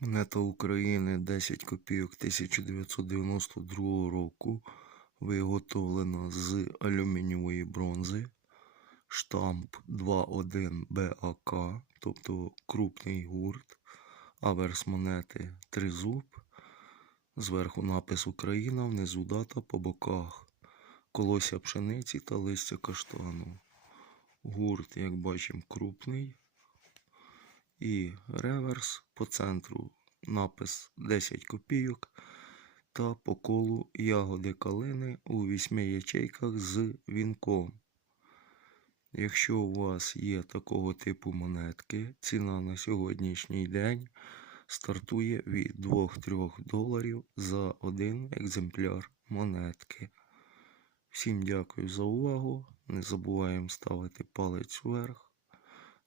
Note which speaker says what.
Speaker 1: Монета України 10 копійок 1992 року. Виготовлена з алюмінієвої бронзи. Штамп 2.1 БАК, тобто крупний гурт. Аверс монети тризуб. Зверху напис Україна, внизу дата по боках. Колося пшениці та листя каштану. Гурт, як бачимо, крупний. І реверс по центру напис 10 копійок та по колу ягоди калини у вісьми ячейках з вінком. Якщо у вас є такого типу монетки, ціна на сьогоднішній день стартує від 2-3 доларів за один екземпляр монетки. Всім дякую за увагу. Не забуваємо ставити палець вверх.